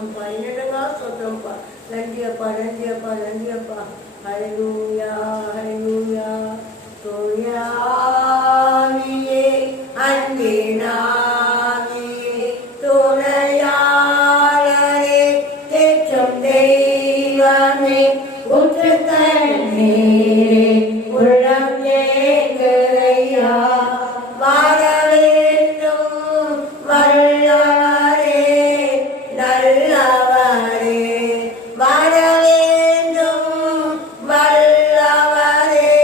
ஸ்தோத்திரம்ப்பா. என்னடா ஸ்தோத்திரம்ப்பா. நன்றியப்பா, நன்றியப்பா, நன்றியப்பா. ஹல்லேலூயா, ஹல்லேலூயா. தூயாவியே அன்பினாவியே துணையாளரே தேற்றும் தெய்வமே உற்று தண்ணீரே உள்ளம் ஏங்குதையா வர வேண்டும் வல்லவரே நல்லவரே வர வேண்டும் வல்லவரே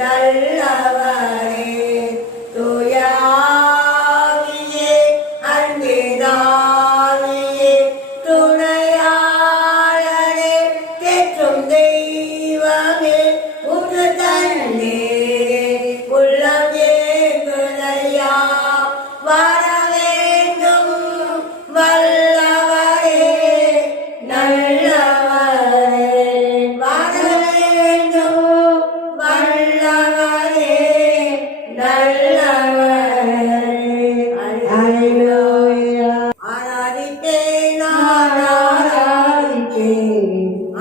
நல்லவரே தூயாவியே அன்பினாவியே துணையாளரே தேற்றும் தெய்வமே உற்று தண்ணீரே உள்ளம் ஏங்குதையா வர வேண்டும் வல்லவரே நல்லவரே வர வேண்டும் வல்லவரே நல்லவரே. ஹல்லேலூயா. ஆராதிப்பேன் நான் ஆராதிப்பேன்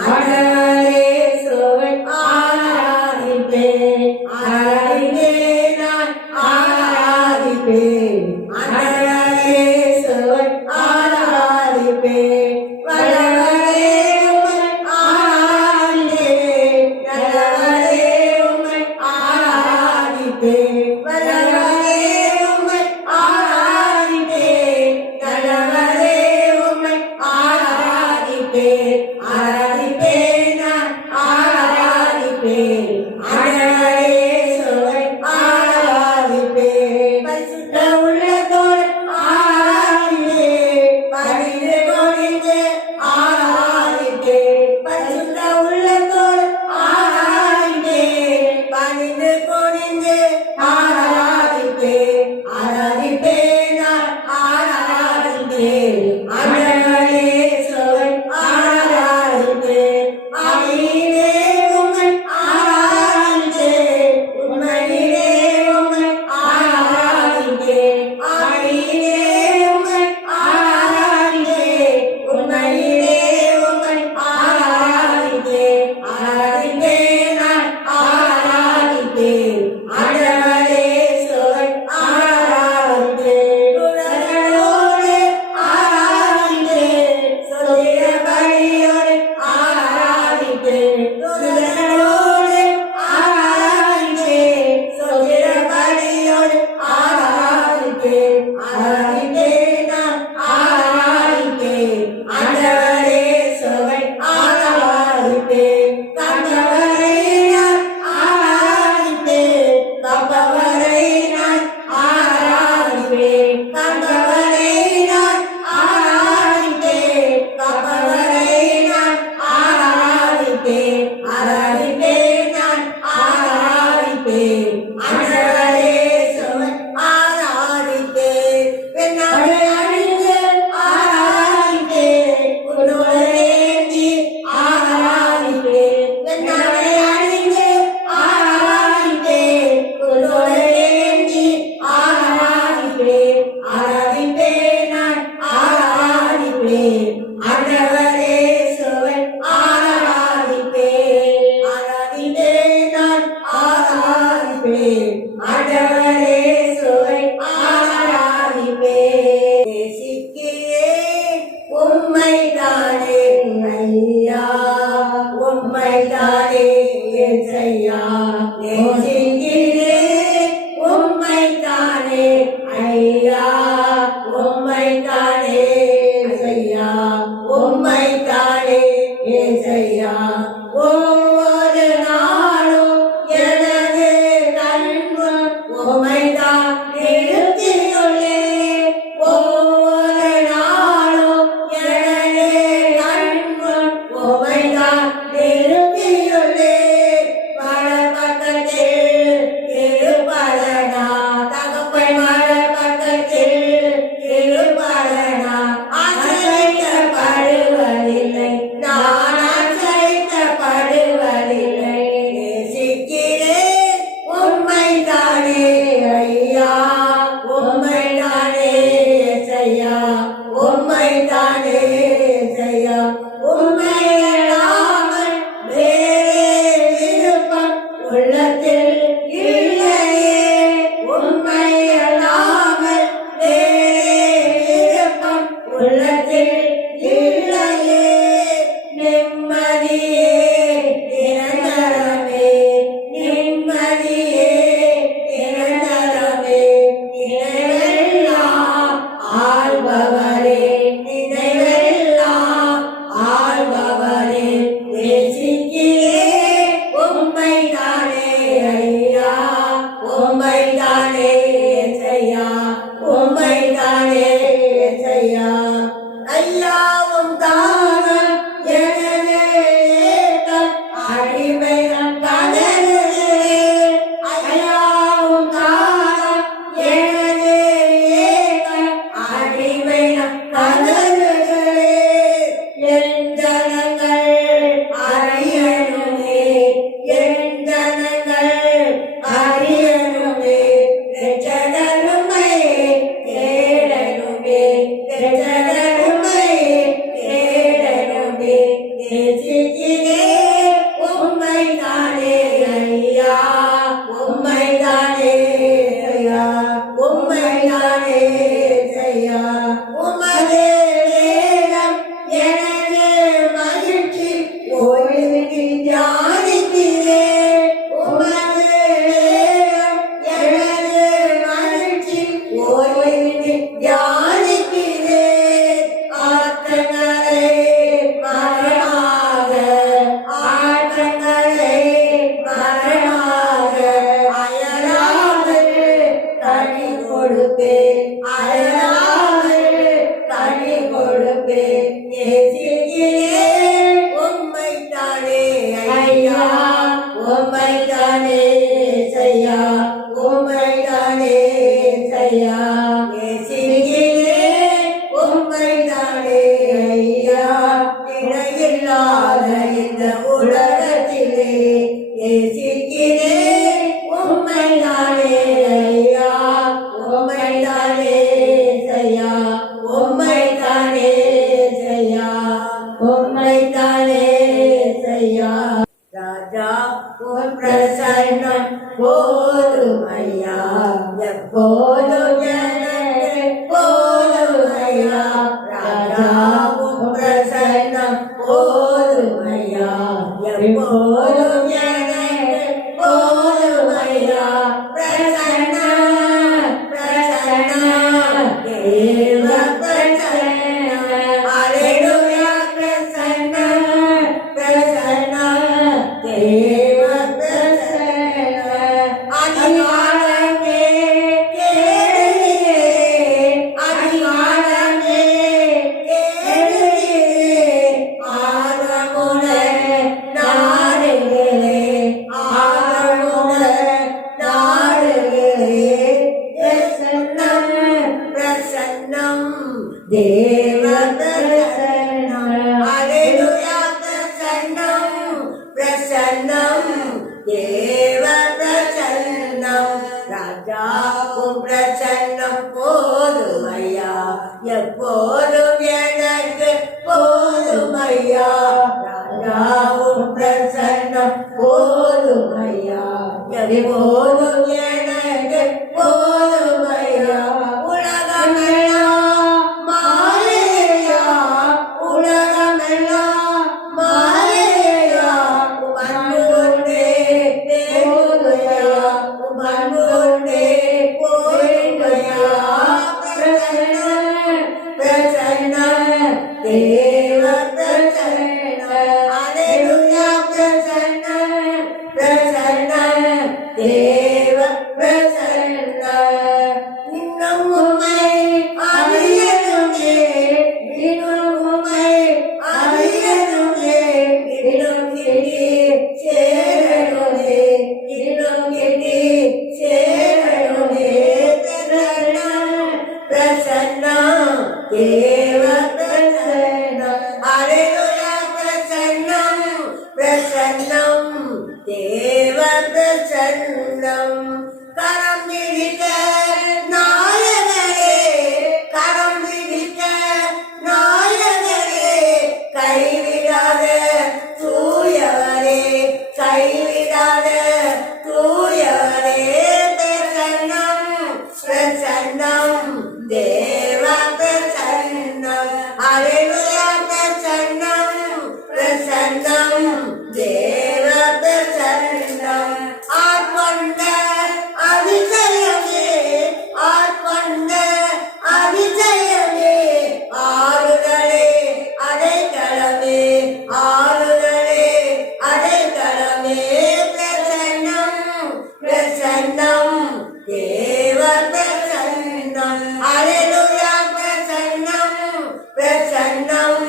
ஆண்டவரே இயேசுவை ஆராதிப்பேன் ஆராதிப்பேன் நான் ஆராதிப்பேன் ஆண்டவரே இயேசுவை ஆராதிப்பேன் வல்லவரே உம்மை ஆராதிப்பேன் நல்லவரே உம்மை ஆராதிப்பேன் வல்லவரே உம்மை ஆராதிப்பேன் நல்லவரே உம்மை ஆராதிப்பேன் ஆராதிப்பேன் நான் ஆராதிப்பேன் ஆண்டவரே இயேசுவை ஆராதிப்பேன் பரிசுத்த உள்ளத்தோடு ஆராதிப்பேன் பரிந்து கொடிந்து ஆராதிப்பேன் பரிசுத்த உள்ளத்தோடு ஆராதிப்பேன் பரிந்து கொடிந்து ஆராதிப்பேன் ஆராதிப்பேன் நான் ஆராதிப்பேன் ஆண்டவரே இயேசுவை ஆராதிப்பேன் ஆவியிலே உம்மை ஆராதிப்பேன் உண்மையிலே உம்மை ஆராதிப்பேன் ஆவியிலே உம்மை ஆராதிப்பேன் உண்மையிலே உம்மை ஆராதிப்பேன் ஆராதிப்பேன் நான் ஆராதிப்பேன் ஆண்டவரே இயேசுவை ஆராதிப்பேன் உலகளோடு ஆராதிப்பேன் சொல்லிய பலியோடு ஆராதிப்பேன் உலகளோடு ஆராதிப்பேன் சொல்லிய பலியோடு ஆராதிப்பேன் ஆராதிப்பேன் நான் ஆராதிப்பேன் ஆண்டவரே இயேசுவை ஆராதிப்பேன் கண்டவரை நான் ஆராதிப்பேன் கப்பவரை நான் ஆராதிப்பேன் கண்டவரை நான் ஆராதிப்பேன் கப்பவரை நான் ஆராதிப்பேன் ஆராதிப்பேன் நான் ஆராதிப்பேன் ஆண்டவரே இயேசுவை ஆராதிப்பேன் பெண்ணாடை அணிந்து ஆராதிப்பேன் உன்னோடேந்தி ஆராதிப்பேன் பெண்ணாடை அணிந்து ஆராதிப்பேன் உன்னோடேந்தி ஆராதிப்பேன் ஆராதிப்பேன் நான் ஆராதிப்பேன் ஆண்டவரே இயேசுவை ஆராதிப்பேன் ஆராதிப்பேன் நான் ஆராதிப்பேன் ஆண்டவரே இயேசுவை ஆராதிப்பேன் ஏசையா உம்மைத்தானே ஏசையா உம்மைத்தானே ஏசையா ராஜா உம் பிரசன்னம் போதும் ஐயா எப்போதும் எனக்கு போதும் ஐயா ராஜா உம் பிரசன்னம் போதும் ஐயா எப்போதும் எனக்கு போதும் ஐயா பிரசன்ன பிரசன்ன தேவ பிரசன்ன அல்லேலூயா பிரசன்ன பிரசன்ன தேவ பிரசன்ன அதிகாரமே கேளுகிறே அதிகாரமே கேளுகிறே ஆர்வமுடன் நாடுகிறே ஆர்வமுடன் நாடுகிறே பிரசன்னம் பிரசன்னம் தேவ பிரசன்னம் அல்லேலூயா பிரசன்னம் பிரசன்னம் தேவ பிரசன்னம் ராஜா உம் பிரசன்னம் போதும் ஐயா எப்போதும் எனக்கு போதும் ஐயா ராஜா உம் பிரசன்னம் போதும் ஐயா எப்போதும் எனக்கு போதும் ஐயா உலகமெல்லாம் மாறியா உலகமெல்லாம் மாறியா அன்பு கொண்டே போதுயா அன்பு கொண்டே போதுயா பிரசன்ன பிரசன்ன தேவ பிரசன்ன அல்லேலூயா பிரசன்ன பிரசன்ன தேவ பிரசன்ன இன்னும் உம்மை அறியணுமே இன்னும் உம்மை அறியணுமே இன்னும் கிட்டி சேரணுமே இன்னும் கிட்டி சேரணுமே பிரசன்ன பிரசன்ன தேவ பிரசன்ன அல்லேலூயா பிரசன்னம் பிரசன்னம் தேவ பிரசன்னம் கரம் பிடிக்க நாயகரே கரம் பிடிக்க நாயகரே கைவிடாத தூயவரே கைவிடாத தூயவரே பிரசன்னம் பிரசன்னம் தேவ பிரசன்னம் அல்லேலூயா பிரசன்னம் பிரசன்னம் தேவ பிரசன்னம் ஆட்கொண்ட அதிசயமே ஆட்கொண்ட அதிசயமே ஆறுதலே அடைக்கலமே ஆறுதலே அடைக்கலமே பிரசன்னம் பிரசன்னம் தேவ பிரசன்னம் அல்லேலூயா பிரசன்னம் பிரசன்னம்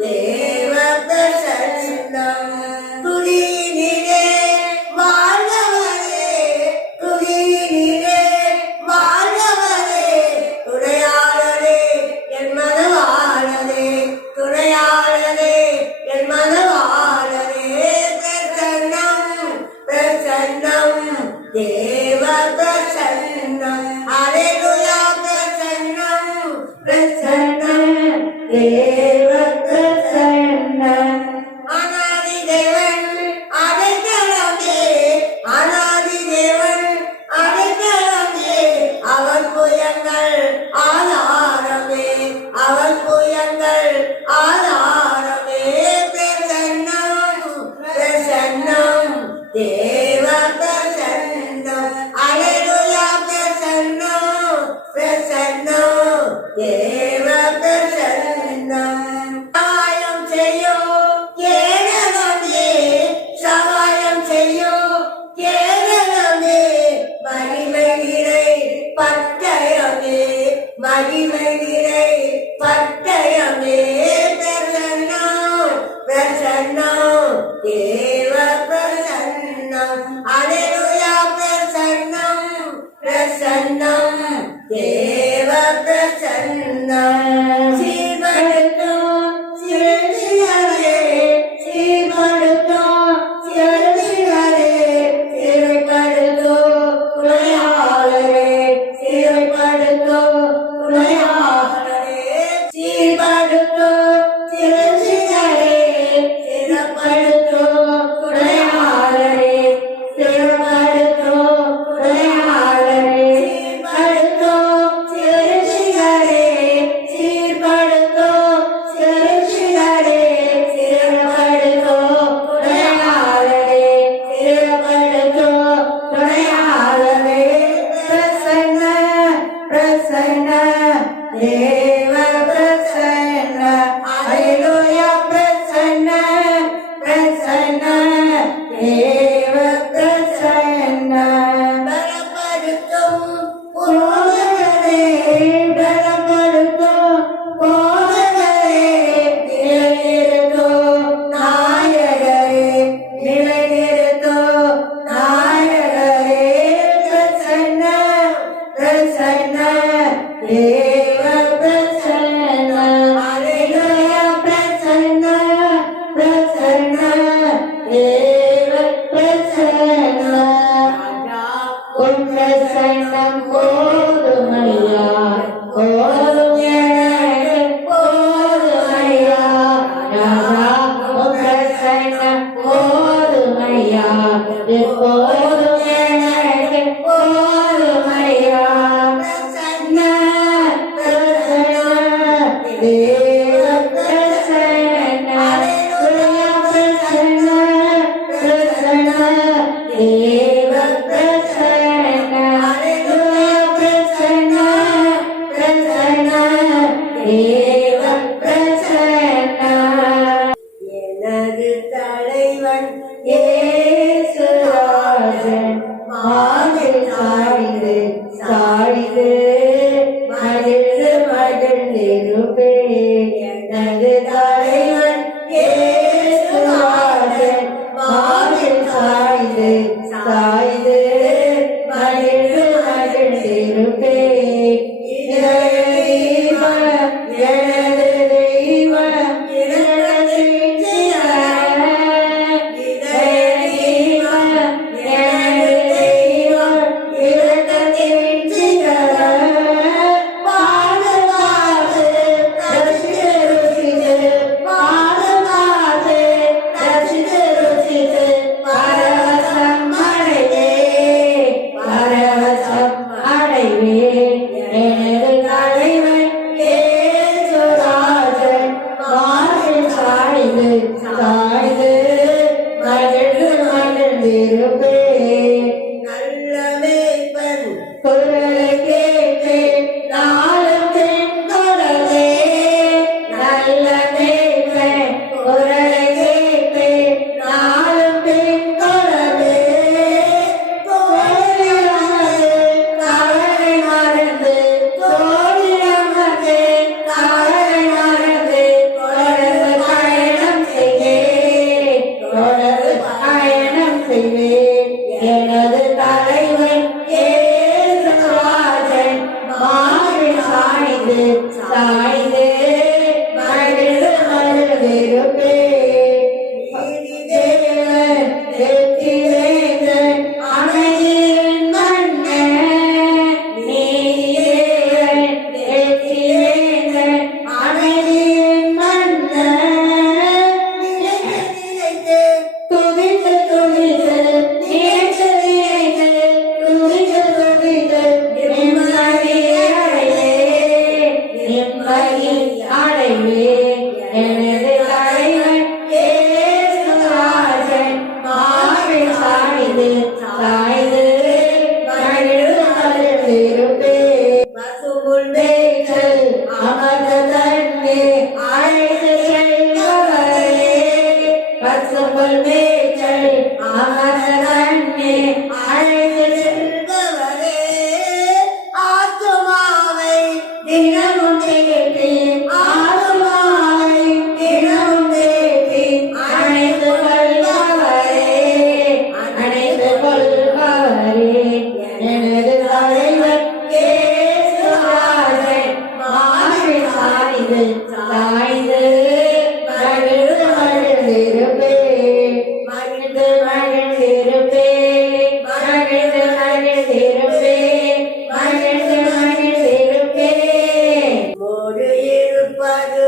தேவ பிரசன்னம் துதியினிலே வாழ்பவரே துதியினிலே வாழ்பவரே துணையாளரே என் மனவாளரே துணையாளரே என் மனவாளரே பிரசன்னம் பிரசன்னம் தேவ பிரசன்னம் அல்லேலூயா பிரசன்னம் பிரசன்னம் தேவ பிரசன்னம் அநாதி தேவன் அடைக்கலமே அநாதி தேவன் அடைக்கலமே அவன் புயங்கள் ஆதாரமே அவன் புயங்கள் ஆதாரமே பிரசன்னம் பிரசன்னம் தேவ பிரசன்னம் அல்லேலூயா பிரசன்னம் பிரசன்னம் தேவ பிரசன்னம் சகாயம் செய்யும் கேரளமே சகாயம் செய்யும் கேரளமே மகிமை நிறை பட்டயமே மகிமை நிறை பட்டயமே பிரசன்னம் பிரசன்னம் தேவ பிரசன்னம் அல்லேலூயா பிரசன்னம் பிரசன்னம் தேவ பிரசன்னம் சீர்படுத்தும் சிறுசியரே சீர்படுத்தும் சிறுசியரே சிறைப்படுத்தும் துணையாளரே சிறைப்படுத்தும் துணையாளரே சீர்படுத்தும் சிறுசிகளே சிறப்படுத்தும் உடையாளரே சிறப்படுத்தும் உடையாளரே சீர்படுத்தும் சிறுசிகளே சீர்படுத்தும் சிறுசிகளே சிறப்படுத்தும் உடையாளரே சிறப்படுத்தும் உடையாளரே பிரசன்ன பிரசன்ன தேவ பிரசன்ன அல்லேலூயா பிரசன்ன பிரசன்ன தேவ பிரசன்ன பலப்படுத்தும் போதகரே பலப்படுத்தும் போதகரே நிலைநிறுத்தும் நாயகரே நிலைநிறுத்தும் நாயகரே பிரசன்ன பிரசன்ன தேவ பிரசன்ன அல்லேலூயா பிரசன்ன பிரசன்ன தேவ பிரசன்ன உன் பிரசன்னம் போதுமையா போதும் எனக்கு போதுமையா ராஜா உன் பிரசன்னம் போதுமையா எப்போதும் எனக்கு போதுமையா பிரசன்ன பிரசன்ன தேவ பிரசன்ன அல்லேலூயா பிரசன்ன பிரசன்ன தேவ பிரசன்ன அல்லேலூயா பிரசன்ன பிரசன்ன தேவ பிரசன்ன எனது தலைவன் இயேசுராஜன் மார்பில் சாய்ந்து சாய்ந்து மகிழ்ந்து மகிழ்ந்திருப்பேன் எனது தலைவன் இயேசுராஜன் மார்பில் சாய்ந்து சாய்ந்து மகிழ்ந்து மகிழ்ந்திருப்பேன் எனது தெய்வம் இரக்கத்தின் சிகரம் தெய்வம் எனது தெய்வம் இரக்கத்தின் சிகரம் பாடுவாது ரசித்து ருசித்து பாடுவாது ரசித்து ருசித்து பரவசம் அடைவே பரவசம் அடைவே எனது தலைவன் இயேசுராஜன் மார்பில் சாய்ந்து சாய்ந்து மகிழ்ந்து மகிழ்ந்திருப்பேன் நல்ல மேய்ப்பன் குரலை கேட்டேன் நாளும் பின்தொடர்வே நல்ல மேய்ப்பன் குரலை கேட்டேன் நாளும் பின்தொடர்வே தோழியமது கவலை மறந்து தோழியமது கவலை மறந்து தொடர்ந்து பயணம் செய்வேன் தொடர்ந்து பயணம் செய்வேன் எனது தலைவன் இயேசுராஜன் மார்பில் சாய்ந்து சாய்ந்து மகிழ்ந்து மகிழ்ந்திருப்பேன் தேவன் வெற்றிவேந்தன் அமைதியின் மன்னன் நீதிதேவன் வெற்றிவேந்தன் அமைதியின் மன்னன் நினைத்து துதித்து துதித்து நினைத்து நினைத்து துதித்து துதித்து நிம்மதி அடைவேன் நிம்மதி அடைவேன் எனது தலைவன் இயேசுராஜன் மார்பில் சாய்ந்து சாய்ந்து மகிழ்ந்து மகிழ்ந்திருப்பேன் பசும்புல் மேய்ச்சல் அமர்ந்த தன்னை அழைத்து செல்பவரே பசும்புல் மேய்ச்சல் அமர்ந்த தன்னை அழைத்து செல்பவரே ஆத்துமாவை தினமும் தேற்றி ஆத்துமாவை தினமும் தேற்றி அணைத்து கொள்பவரே அணைத்து கொள்பவரே எனது தலைவர் இயேசுராஜன் மார்பில் சாய்ந்து சாய்ந்து மகிழ்ந்து மகிழ்ந்திருப்பேன் மகிழ்ந்து மகிழ்ந்திருப்பேன் மகிழ்ந்து மகிழ்ந்திருப்பேன் மகிழ்ந்து மகிழ்ந்திருப்பேன் மோடு இருப்பது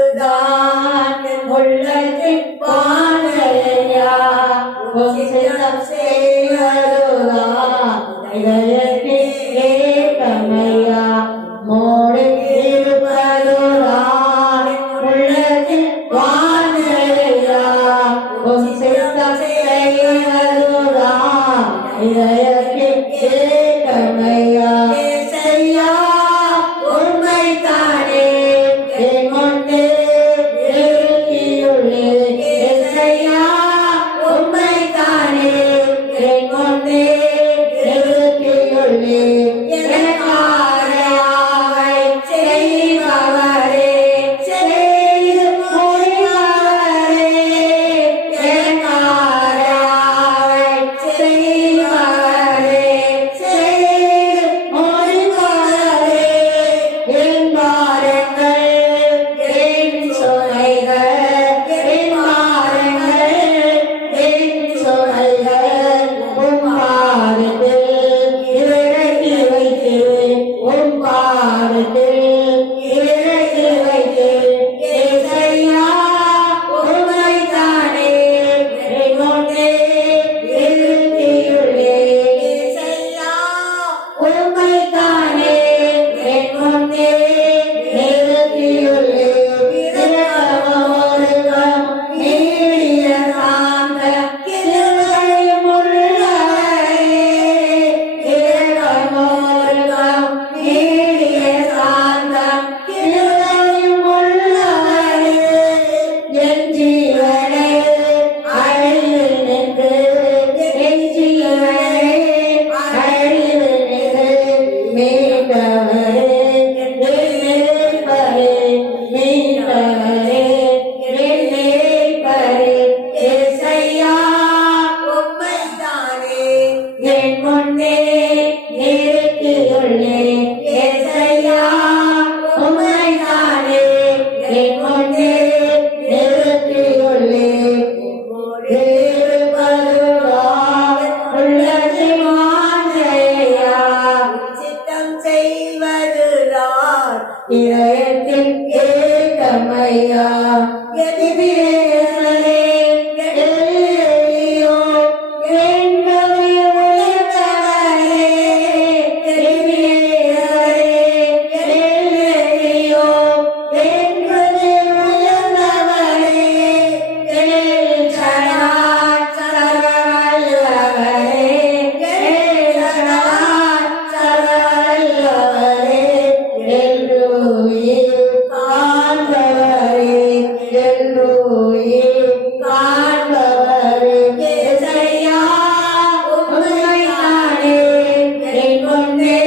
ஏகமையா எதிரேசனே எல்லையோ என்றுமே உயர்ந்தவரே எதிரேசனே எல்லையோ என்றுமே உயர்ந்தவரே எல் சராசரவல்லவரே எல் சராசரவல்லவரே எல்லோயே காண்பவரே எல்லோயே காண்பவரே ஏசையா உம்மை நானே என் கொண்டே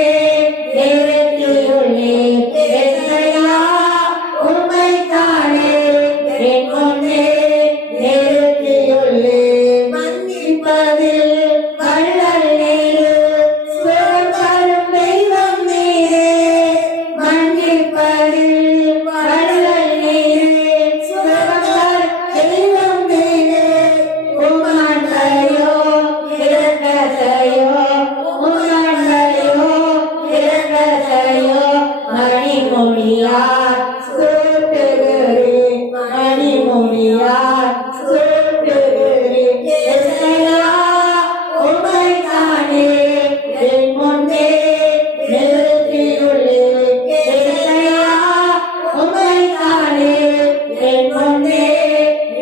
நிறுத்தியுள்ளேன் ஏசையா உம்மை தானே என் கொண்டே நிறுத்தியுள்ளேன் மன்னிப்பதில் வள்ளல் நீரு சுகம் தரும் தெய்வம் நீரே மன்னிப்பதில் வள்ளல் நீரே சுகம் தரும் தெய்வம் நீரே உம்மாண்டையோ இரக்கத்தையோ உம்மாண்டையோ இரக்கத்தையோ மணிமொழியார் சூட்டுகிறேன் மணிமொழியார் சூட்டுகிறேன் ஏசையா உம்மை தானே என் முன்னே நிறுத்தியுள்ளேன் ஏசையா உம்மை தானே என் முன்னே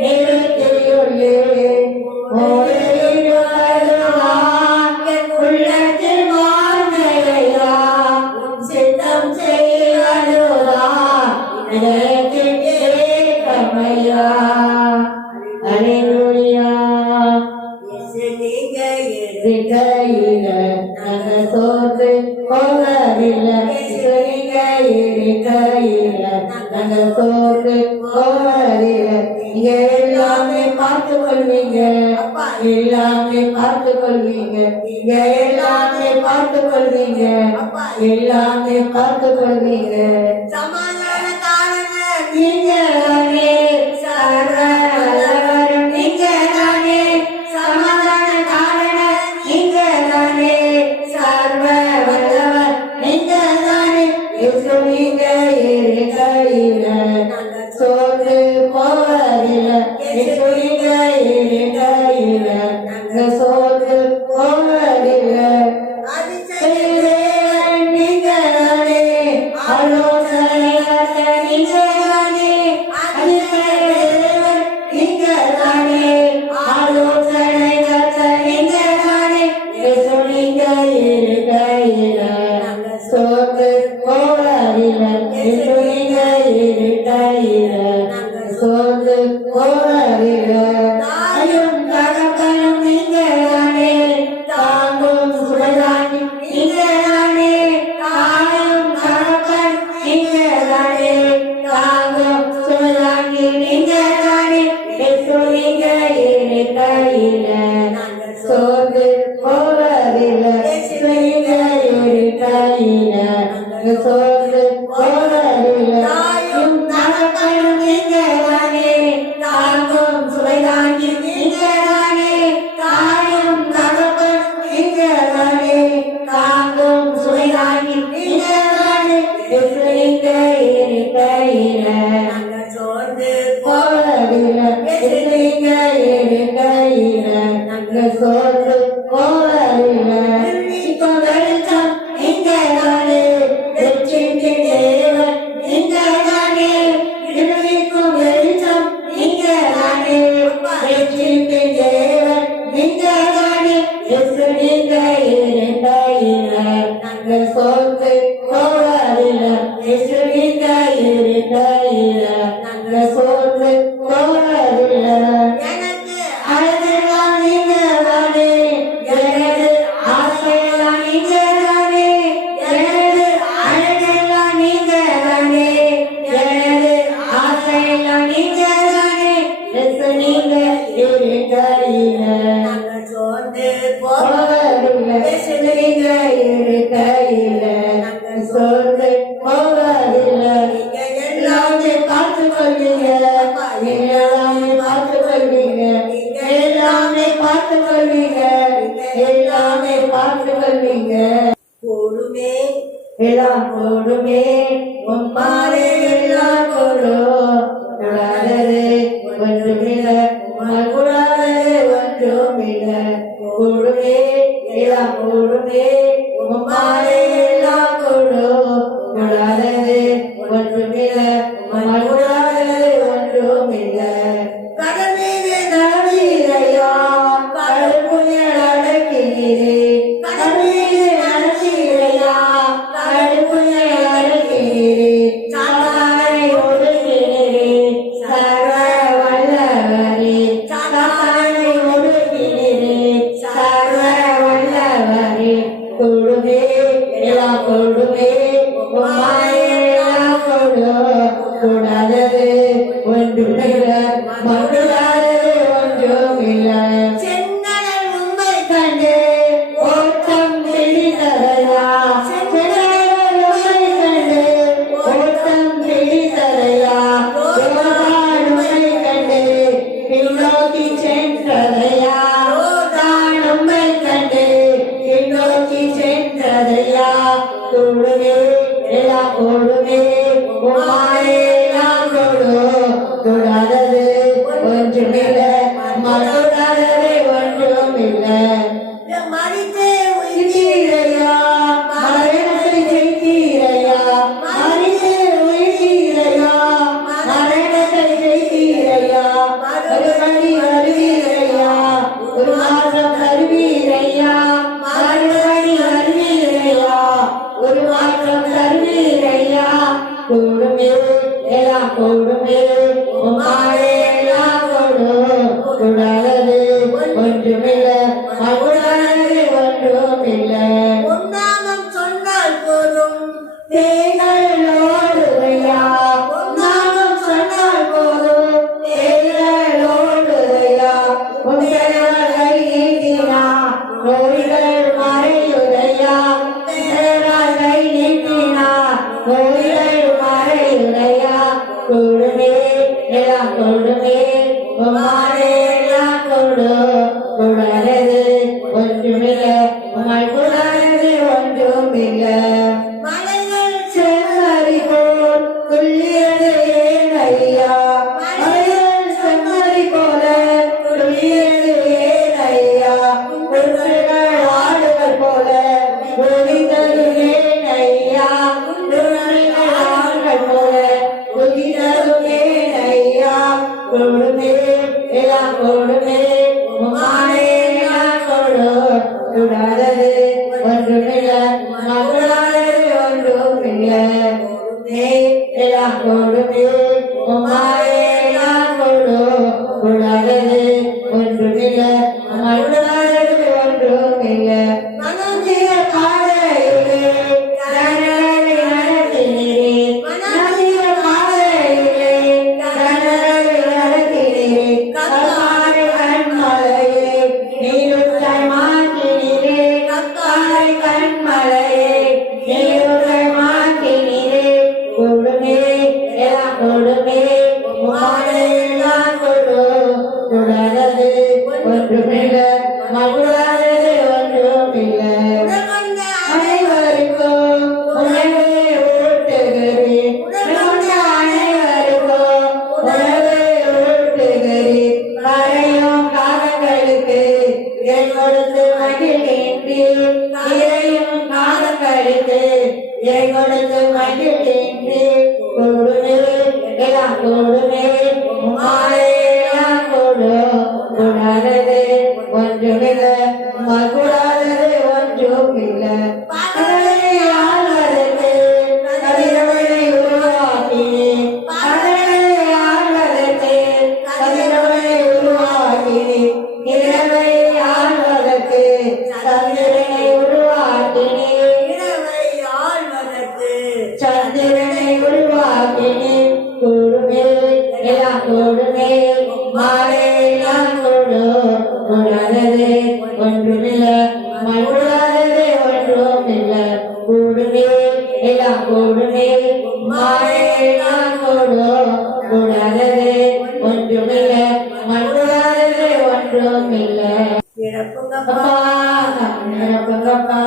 நிறுத்தியுள்ளேன் ஓடுவதுதான் என் உள்ளத்தில் வாழ்ந்தையா உன் சித்தம் செய்வதுதான் இதயத்தில் ஏகமையா அல்லேலூயா இருக்கையில நாங்க சோர்ந்து போவதில்லை இருக்கையில நாங்க சோர்ந்து போவதில்லை நீங்க எல்லாமே பார்த்து கொள்வீங்க எல்லாமே பார்த்து கொள்வீங்க நீங்க எல்லாமே பார்த்து கொள்வீங்க எல்லாமே பார்த்து கொள்வீங்க சமாதான காரணம் நீங்க தானே சர்வ வல்லவரும் நீங்க தானே சமாதான காரணம் நீங்க தானே சர்வ வல்லவர் நீங்க தானே இயேசு நீங்க இருக்கையில நாங்க சோர்ந்து போவதில்லை இயேசு நீங்க இருக்கையில நாங்க சோர்ந்து போவதில்லை அதிசயம் நீங்க தானே ஆலோசனை நீங்க தானே அதிசயம் நீங்க தானே ஆலோசனை நீங்க தானே இயேசு நீங்க இருக்கையில நாங்க சோர்ந்து போவதில்லை இயேசு நீங்க இருக்கையில நாங்க சோர்ந்து போவதில்லை தாயும் தகப்பனும் நீங்க தானே தாங்கும் சுடதானி நீங்க தானே தாயும் தகப்பன் நீங்க தானே தாங்கும் சுடதானி நீங்க தானே இயேசு நீங்க இருக்கையில நாங்க சோர்ந்து போவதில்லை இயேசு நீங்க இருக்கையில நாங்க சோர்ந்து போவதில்லை தாயும் தகப்பனும் நீங்க தானே தாங்கும் சுவைதாங்கி நீங்க தானே தாயும் தகப்பன் நீங்க தானே தாங்கும் சுவைதாங்கி நீங்க தானே இயேசு நீங்க இருக்கையில நாங்க சோர்ந்து போவதில்லை இயேசு நீங்க இருக்கையில நாங்க சோர்ந்து போவதில்லை இப்போ வெளிச்சம் நீங்க தானே வெற்றிக்கு தேவன் நீங்க தானே இருளிக்கும் வெளிச்சம் நீங்க தானே வெற்றிக்கு தேவன் நீங்க தானே இயேசு நீங்க இருக்கையில நாங்க சோர்ந்து போவதில்லை இயேசு நீங்க இருக்கையில நாங்க சோர்ந்து போவதில்லை எனக்கு அழகெல்லாம் நீங்க தானே எனது ஆசையெல்லாம் நீங்க தானே எனது அழகெல்லாம் நீங்க தானே எனது ஆசையெல்லாம் நீங்க தானே இயேசு நீங்க இருக்கையில நாங்க சோர்ந்து போவதில்லை இயேசு நீங்க இருக்கையில நாங்க சோர்ந்து போவதில்லை நீங்க எல்லாமே பார்த்து கொள்வீங்க எல்லாமே பார்த்து கொள்வீங்க எல்லாமே பார்த்து கொள்வீங்க எல்லாமே பார்த்து கொள்வீங்க கூடுமே எல்லாம் கூடுமே உம்மாலே எல்லாம் கூடும் உம்மால் கூடாதது ஒன்றும் இல்லை. கடல் மீது நடந்தீரையா, கடல் புயல் அடக்கினீரே. கடல் மீது நடந்தீரையா, கடல் புயல் அடக்கினீரே. சாத்தானை ஒடுக்கினீரே, சர்வ வல்லவரே. சாத்தானை ஒடுக்கினீரே, சர்வ வல்லவரே. கொடுமே எல்லாம் கொடுமே, உம்மாயெல்லாம் கொடு. கூடாதது ஒன்றுமில்லை, மறுடாதது ஒன்றுமில்லை. செங்கடல் உம்மை கண்டு ஓட்டம் பிடித்ததையா, செங்கடல் உம்மை கண்டு ஓட்டம் பிடித்ததையா. யோர்தான் உம்மை கண்டு பின்னோக்கி சென்றதையா, யோர்தான் உம்மை கண்டு பின்னோக்கி சென்றதையா. கொடுமே எல்லாம் கொடுமே, உம்மாயெல்லாம் கொடு. கூடாதது ஒன்றுமில்லை, மறுடாதது ஒன்றுமில்லை. மறித்தே உயிர்த்தீரையா, மரணத்தை ஜெயித்தீரையா. மறித்தே உயிர்த்தீரையா, மரணத்தை ஜெயித்தீரையா. மறுபடி வருவீரையா, ஒரு மாதம் தருவீரையா. மறுபடி வருவீரையா, ஒரு மாற்றம் தருவீரையா. கொடுமே எல்லாம் கொடுமே, உம்மாயெல்லாம் கொடு. கூடாதது ஒன்றுமில்லை, மறுடாதது ஒன்றுமில்லை. உன்னாமம் சொன்னால் போதும், தேங்கள் ஓடுதையா. உன்னாமம் சொன்னால் போதும், தேங்கள் ஓடுதையா. உங்கள் கை நீட்டினா நோய்கள் மறையுதையா. கை நீட்டினா நோய்கள் மறையுதையா. கொடுமே எல்லாம் கொடுமே, உம்மாயெல்லாம் கொடு. கூடாதது ஒன்றுமில்லை, உம்மால் கூடாதது ஒன்றுமில்லை. மலைகள் செம்மறி போல் துள்ளியது ஏன் ஐயா. மலைகள் செம்மறி போல துள்ளியது ஏன் ஐயா. குருவிகள் ஆடுகள் போல குதித்தது ஏன் ஐயா. குருவிகள் ஆடுகள் போல குதித்தது ஏன் ஐயா. கொடுமே எல்லாம் கொடுமே, உம்மாயெல்லாம் கொடு. கூடாதது ஒன்றுமில்லை, மறுடாதது ஒன்றுமில்லை. எல்லாம் கொடுமே, உம்மாயெல்லாம் கொடு. கூடாதது ஒன்றுமில்லை, மறுடாதது ஒன்றுமில்லை. மனதிய பாதையிலே கனலை நடத்தினீரே. மனதிய பாதையிலே கனலை நடத்தினீரே. கத்தாரை கண்மலையே நீருற்றை மாற்றினீரே. கத்தாரை கண்மலையே நீருற்றை மாற்றினீரே. கொடுமே எல்லாம் கொடுமே, உம்மாயெல்லாம் கொடு. கூடாதது ஒன்றுமில்லை, மறுடாதது ஒன்றுமில்லை. அனைவருக்கும் உணவை ஊட்டுகிறேன், அனைவருக்கும் உணவை ஊட்டுகிறேன். கரையும் காகங்களுக்கு என் கொடுத்து மகிழ்கின்றேன். இறையும் காகங்களுக்கு என் கொடுத்து மகிழ்கின்றேன். கொடுமே எல்லாம் கொடுமே, உம்மாயெல்லாம் கொடு. கூடாதது ஒன்றுமில்லை, மறுடாதது ஒன்றுமில்லை. கடலை ஆள்வதற்கு கதிரவனை உருவாக்கினேன். கடலை ஆள்வதற்கு கதிரவனை உருவாக்கினேன். இரவை ஆள்வதற்கு சந்திரனை உருவாக்கினேன். இரவை ஆள்வதற்கு சந்திரனை உருவாக்கினேன். கொடுமே எல்லாம் கொடுமே, மாலையெல்லாம் கொடு. கூடாதது ஒன்றுமில்லை, மறுடாதது ஒன்றுமில்லை. கொடுமே எல்லாம் கொடுமே, மாலையெல்லாம் கொடு. கூடாதது ஒன்றுமில்லை, மறுடாதது ஒன்றுமில்லை. நிரப்புங்கப்பா நிரப்புங்கப்பா,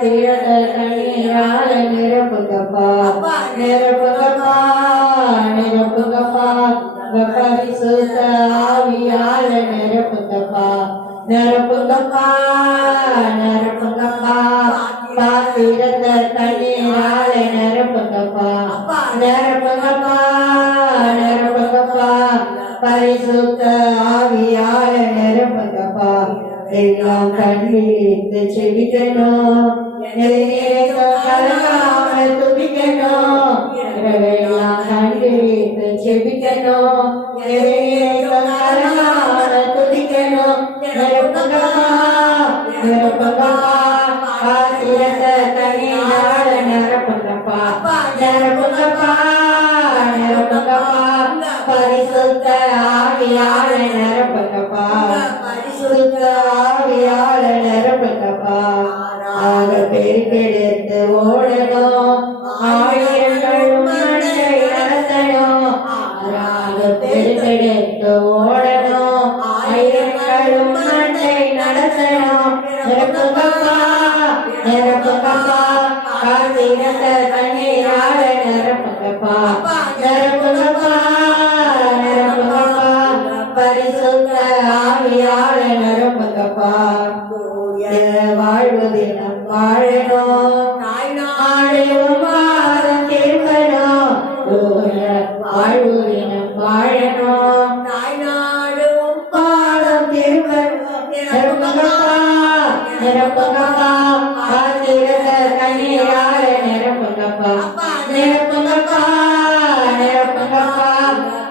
தீரத்தை கண்ணீரால நிரப்புங்கப்பா. நிரப்புங்கப்பா நிரப்புங்கப்பா, பரிசுத்த ஆவியால நிரப்புங்கப்பா. நிரப்புங்கப்பா நிரப்புங்கப்பா, பாத்திரத்தை தண்ணீரால நிரப்புங்கப்பா. நிரப்புங்கப்பா நிரப்புங்கப்பா பரிசுத்த ஆவியால நிரப்புங்கப்பா எல்லாம் கண்ணீர்த்து செபிக்கணும் கலங்காமல் துடிக்கணும் எல்லாம் கண்ணீர்த்து செபிக்கணும் கலங்காமல் துடிக்கணும் நிரப்புங்கப்பா நிரப்புங்கப்பா ஆசிரத்த தனியால நிரப்புங்கப்பா நிரப்புங்கப்பா நிரப்புங்கப்பா பரிசுத்த ஆவியால நிரப்புங்கப்பா பரிசுத்த ஆவியால நிரப்புங்கப்பா ஆக பெருக்கெடுத்து ஓடணும் ஆயிரங்கள் மண்ணை நடத்தணும் ஆக பெருக்கெடுத்து ஓடணும் ஆயிரங்கள் மண்ணை நடத்தணும் நிரப்புங்கப்பா நிரப்புங்கப்பா காத்திரத்த தண்ணீரால நிரப்புங்கப்பா நிரப்புங்கப்பா நிரப்புங்கப்பா பரிசுத்த ஆவியால நிரப்புங்கப்பா வாழ்வதினம் வாழணும் ஆடையும் வாரம் கேட்கணும் வாழ்வதினம் வாழணும் நாடும் பாடம் கேட்கணும் நிரப்புங்கப்பா நிரப்புங்கப்பா ஆத்திரத்த கண்ணீரால நிரப்புங்கப்பா நிரப்புங்கப்பா நிரப்புங்கப்பா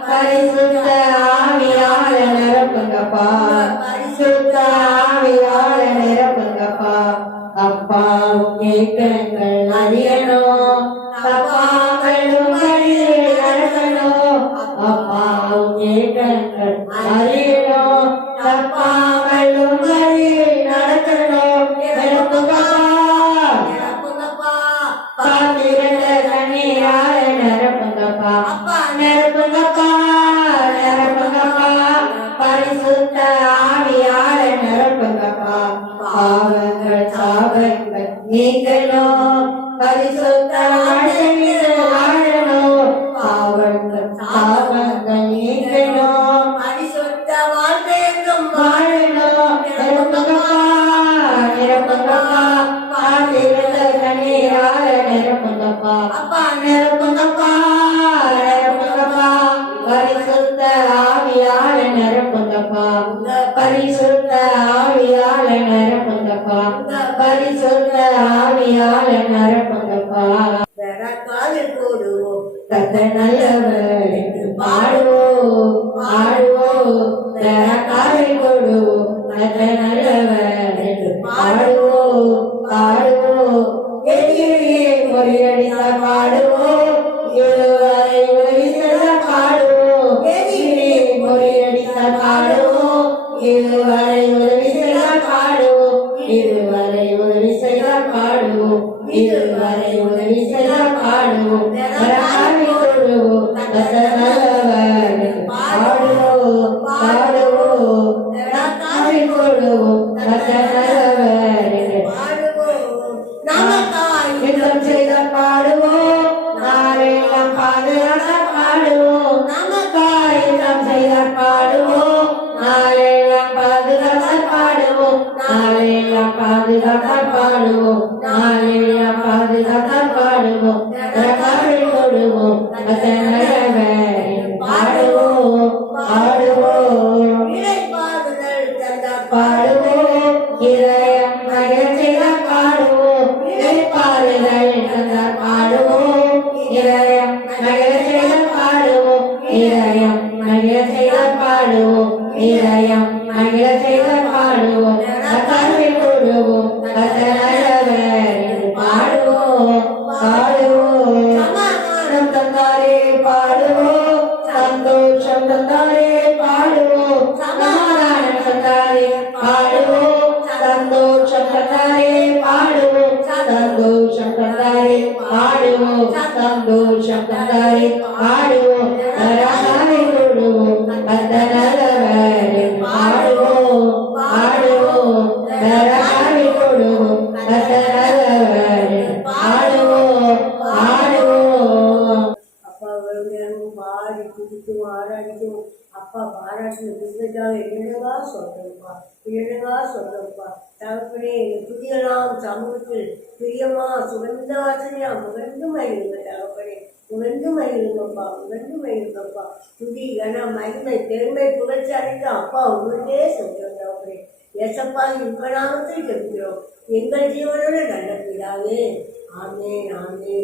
பரிசுத்த ஆவியால நிரப்புங்கப்பா பரிசுத்த ஆவியால நிரப்புங்கப்பா அப்பாவும் ஏக்கங்கள் அறியணும் அப்பாக்களும் வழியில் நடக்கணும் அப்பாவும் ஏக்கங்கள் அறியணும் அப்பாக்களும் வழியில் நடக்கணும் நிரப்புங்கப்பா பாத்திரத்த கண்ணீரால நிரப்புங்கப்பா நிரப்புங்கப்பா நிரப்புங்கப்பா பரிசுத்த ஆவியால நிரப்புங்கப்பா பாவங்கள் சாபங்கள் நீக்கணும் பரிசுத்த வாழ்க்கையில் வாழணும் பாவங்கள் சாபங்கள் நீக்கணும் பரிசுத்த வாழ்க்கையிலும் வாழணும் நிரப்புங்கப்பா நிரப்புங்கப்பா பாத்திரத்த கண்ணீரால நிரப்புங்கப்பா அப்பா நிரப்புங்கப்பா நிரப்புங்கப்பா பரிசுத்த ஆவியால நிரப்புங்கப்பா பரிசுத்த ஆவியால நிரப்புங்கப்பா பரிசுத்த ஆவியால நிரப்புங்கப்பா காலில் போடுவோம் கத்த நல்லவர் என்று பாடுவோம் பாடுவோம் காலில் போடுவோம் கத்த நல்லவர் என்று பாடுவோம் பாடுவோம் எதிரியை முறியடித்தால் பாடுவோம் இருவரை உதவி செய்த பாடுவோம் எதிரியை முறியடித்தால் பாடுவோம் இருவரை உதவி செய்த பாடுவோம் இருவரை உதவி செய்த பாடுவோம் இருவரை உதவி செய்த பாடுவோம் கொள்வோம் நல்லவர் பாடுவோம் பாடுவோம் கொள்வோம் நல்லவர் யுத்தம் செய்த பாடுவோம் நாளெல்லாம் பாதுகாக்க பாடுவோம் நமக்காய் யுத்தம் செய்த பாடுவோம் நாளெல்லாம் பாதுகாக்க பாடுவோம் நாளெல்லாம் பாதுகாக்க பாடுவோம் நாளெல்லாம் பாதுகாக்க பாடுவோம் கொள்வோம் பாடுவோம் பாடுவோம் பாடுவோம் இதயம் மகிழ்ச்சிய பாடுவோம் பாடுதல் தந்தார் பாடுவோம் இதயம் மகிழ்ச்சிய பாடுவோம் இதயம் மகிழ்ச்சிய பாடுவோம் இதயம் மகிழ்ச்சிய பாடுவோம் கல்வி கூடுவோம் பாடுவோம் பாடுவோம் சமாதானம் தந்தாரே பாடுவோம் சந்தோஷம் தந்தாரே பாடுவோம் சமாதானம் தந்தாரே பாடுவோம் சந்தோஷம் தந்தாரே பாடுவோம் சந்தோஷம் தந்தாரே பாடுவோம் சந்தோஷம் தந்தாரே பாடுவோம் நரகாரை தொடுவோம் அந்த நல்லவர் பாடுவோம் பாடுவோம் நரகாரை தொடுவோம் அந்த நல்லவர் பாடுவோம் பாடுவோம் அப்பா பாடி குடித்து ஆராடிக்கும் அப்பா பாராட்டின புதுசாக என்னடா சொல்றப்பா என்னடா சொல்றப்பா தகப்பனே எங்கள் துதியெல்லாம் சமூகத்தில் பிரியமா சுகந்த வாசனையா முகந்து மகிழ்ந்த தகப்பனே முகந்து மகிழ்ந்த இருங்கப்பா, உணர்ந்துமை இருங்கப்பா. துதி கன மகிமை பெருமை புகழ்ச்சி அடைந்த அப்பா உங்களுக்கே சொல்கிறோம். ஏசப்பா உங்கள் நாமத்தில் ஜெபிக்கிறோம் எங்கள் ஜீவனோட நல்ல பிதாவே. ஆமென், ஆமென்.